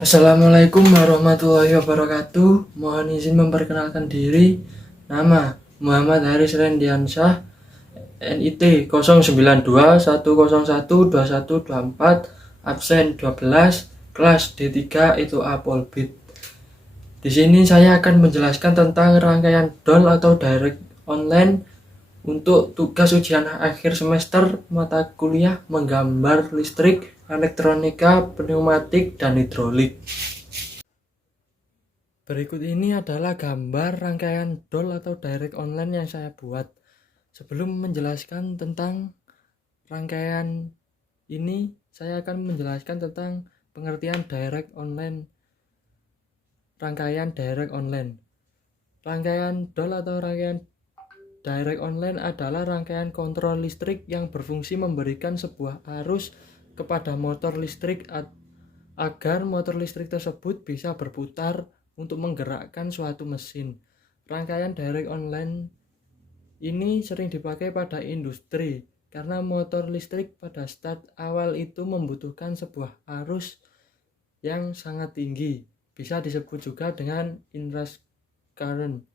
Assalamualaikum warahmatullahi wabarakatuh. Mohon izin memperkenalkan diri. Nama Muhammad Haris Rendiansyah, NIT 09210122124, absen 12, kelas D3 itu Apolbit. Di sini saya akan menjelaskan tentang rangkaian DOL atau Direct Online untuk tugas ujian akhir semester mata kuliah menggambar listrik, elektronika, pneumatik, dan hidrolik. Berikut ini adalah gambar rangkaian DOL atau Direct Online yang saya buat. Sebelum menjelaskan tentang rangkaian ini, saya akan menjelaskan tentang pengertian Direct Online. Rangkaian Direct Online. Rangkaian DOL atau rangkaian Direct Online adalah rangkaian kontrol listrik yang berfungsi memberikan sebuah arus kepada motor listrik agar motor listrik tersebut bisa berputar untuk menggerakkan suatu mesin. Rangkaian Direct Online ini sering dipakai pada industri karena motor listrik pada start awal itu membutuhkan sebuah arus yang sangat tinggi. Bisa disebut juga dengan inrush current.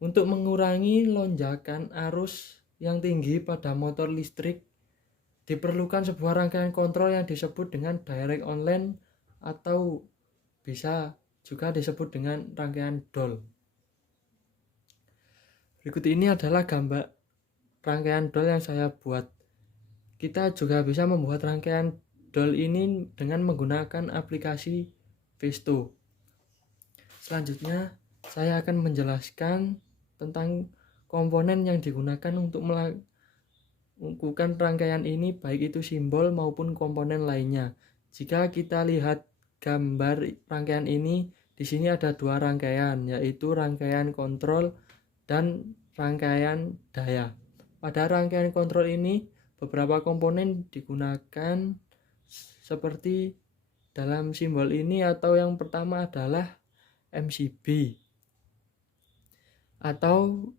Untuk mengurangi lonjakan arus yang tinggi pada motor listrik, diperlukan sebuah rangkaian kontrol yang disebut dengan Direct Online atau bisa juga disebut dengan rangkaian DOL. Berikut ini adalah gambar rangkaian DOL yang saya buat. Kita juga bisa membuat rangkaian DOL ini dengan menggunakan aplikasi Visto. Selanjutnya, saya akan menjelaskan tentang komponen yang digunakan untuk melakukan rangkaian ini, baik itu simbol maupun komponen lainnya. Jika kita lihat gambar rangkaian ini, di sini ada dua rangkaian, yaitu rangkaian kontrol dan rangkaian daya. Pada rangkaian kontrol ini, beberapa komponen digunakan seperti dalam simbol ini, atau yang pertama adalah MCB atau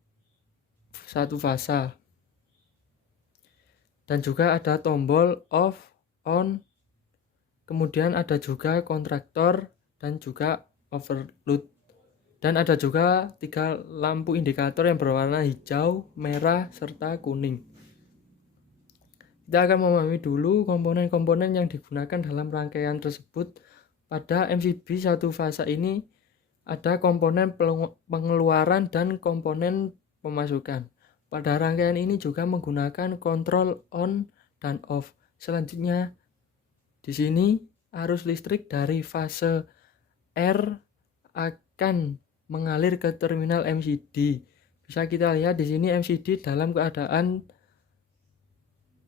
satu fasa. Dan juga ada tombol off, on, kemudian ada juga kontraktor dan juga overload. Dan ada juga 3 lampu indikator yang berwarna hijau, merah, serta kuning. Kita akan memahami dulu komponen-komponen yang digunakan dalam rangkaian tersebut. Pada MCB satu fasa ini ada komponen pengeluaran dan komponen pemasukan. Pada rangkaian ini juga menggunakan kontrol on dan off. Selanjutnya, di sini arus listrik dari fase R akan mengalir ke terminal MCD. Bisa kita lihat di sini MCD dalam keadaan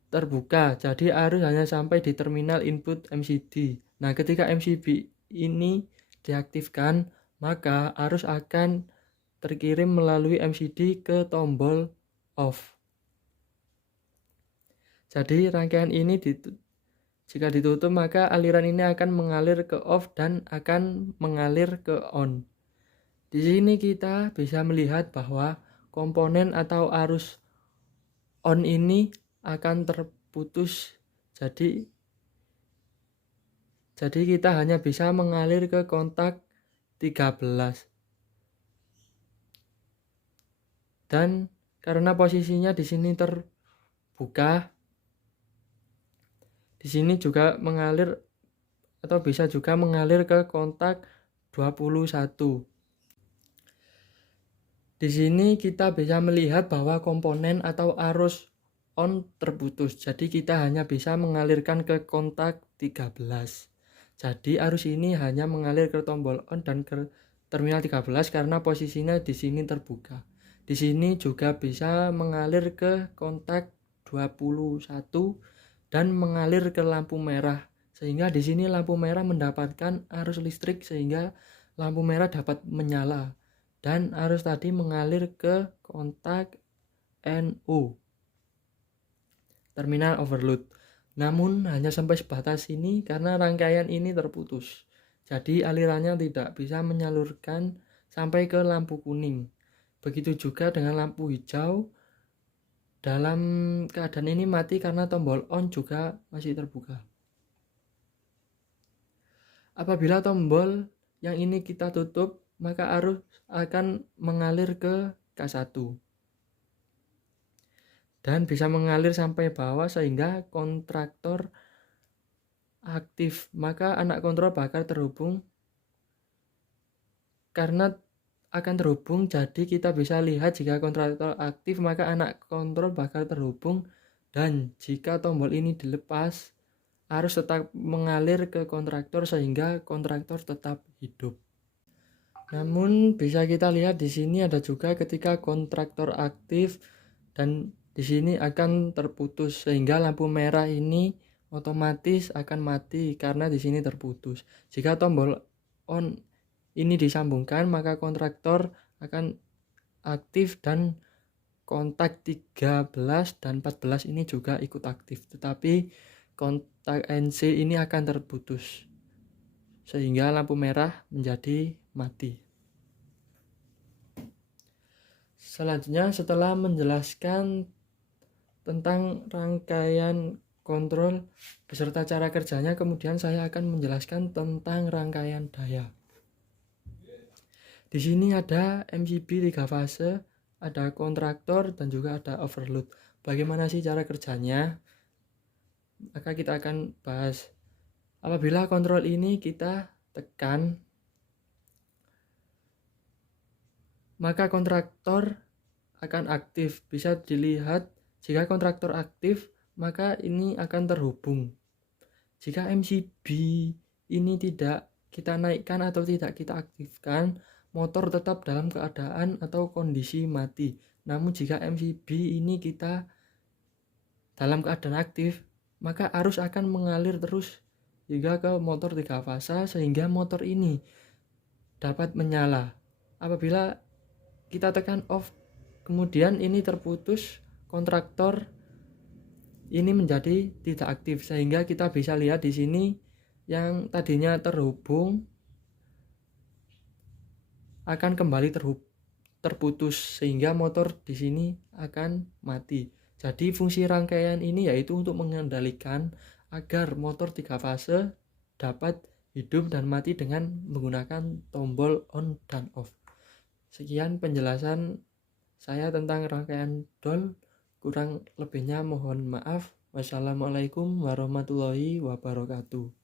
terbuka, jadi arus hanya sampai di terminal input MCD. Nah, ketika MCB ini diaktifkan, maka arus akan terkirim melalui MCD ke tombol off. Jadi rangkaian ini jika ditutup, maka aliran ini akan mengalir ke off dan akan mengalir ke on. Di sini kita bisa melihat bahwa komponen atau arus on ini akan terputus. Jadi kita hanya bisa mengalir ke kontak 13. Dan karena posisinya di sini terbuka, di sini juga mengalir atau bisa juga mengalir ke kontak 21. Di sini kita bisa melihat bahwa komponen atau arus on terputus. Jadi kita hanya bisa mengalirkan ke kontak 13. Jadi arus ini hanya mengalir ke tombol on dan ke terminal 13 karena posisinya di sini terbuka. Di sini juga bisa mengalir ke kontak 21 dan mengalir ke lampu merah. Sehingga di sini lampu merah mendapatkan arus listrik sehingga lampu merah dapat menyala. Dan arus tadi mengalir ke kontak NO, terminal overload. Namun hanya sampai sebatas ini karena rangkaian ini terputus. Jadi alirannya tidak bisa menyalurkan sampai ke lampu kuning. Begitu juga dengan lampu hijau. Dalam keadaan ini mati karena tombol on juga masih terbuka. Apabila tombol yang ini kita tutup, maka arus akan mengalir ke K1 dan bisa mengalir sampai bawah sehingga kontraktor aktif. Maka anak kontrol bakal terhubung. Karena akan terhubung, jadi kita bisa lihat jika kontraktor aktif maka anak kontrol bakal terhubung, dan jika tombol ini dilepas arus tetap mengalir ke kontraktor sehingga kontraktor tetap hidup. Namun bisa kita lihat di sini ada juga ketika kontraktor aktif dan di sini akan terputus sehingga lampu merah ini otomatis akan mati karena di sini terputus. Jika tombol on ini disambungkan maka kontraktor akan aktif dan kontak 13 dan 14 ini juga ikut aktif, tetapi kontak NC ini akan terputus sehingga lampu merah menjadi mati. Selanjutnya, setelah menjelaskan tentang rangkaian kontrol beserta cara kerjanya, kemudian saya akan menjelaskan tentang rangkaian daya. Di sini ada MCB 3 fase, ada kontraktor dan juga ada overload. Bagaimana sih cara kerjanya? Maka kita akan bahas. Apabila kontrol ini kita tekan, maka kontraktor akan aktif. Bisa dilihat jika kontraktor aktif, maka ini akan terhubung. Jika MCB ini tidak kita naikkan atau tidak kita aktifkan, motor tetap dalam keadaan atau kondisi mati. Namun jika MCB ini kita dalam keadaan aktif, maka arus akan mengalir terus hingga ke motor 3 fase sehingga motor ini dapat menyala. Apabila kita tekan off, kemudian ini terputus, kontraktor ini menjadi tidak aktif sehingga kita bisa lihat di sini yang tadinya terhubung akan kembali terputus sehingga motor di sini akan mati. Jadi fungsi rangkaian ini yaitu untuk mengendalikan agar motor 3 fase dapat hidup dan mati dengan menggunakan tombol on dan off. Sekian penjelasan saya tentang rangkaian DOL. Kurang lebihnya mohon maaf. Wassalamualaikum warahmatullahi wabarakatuh.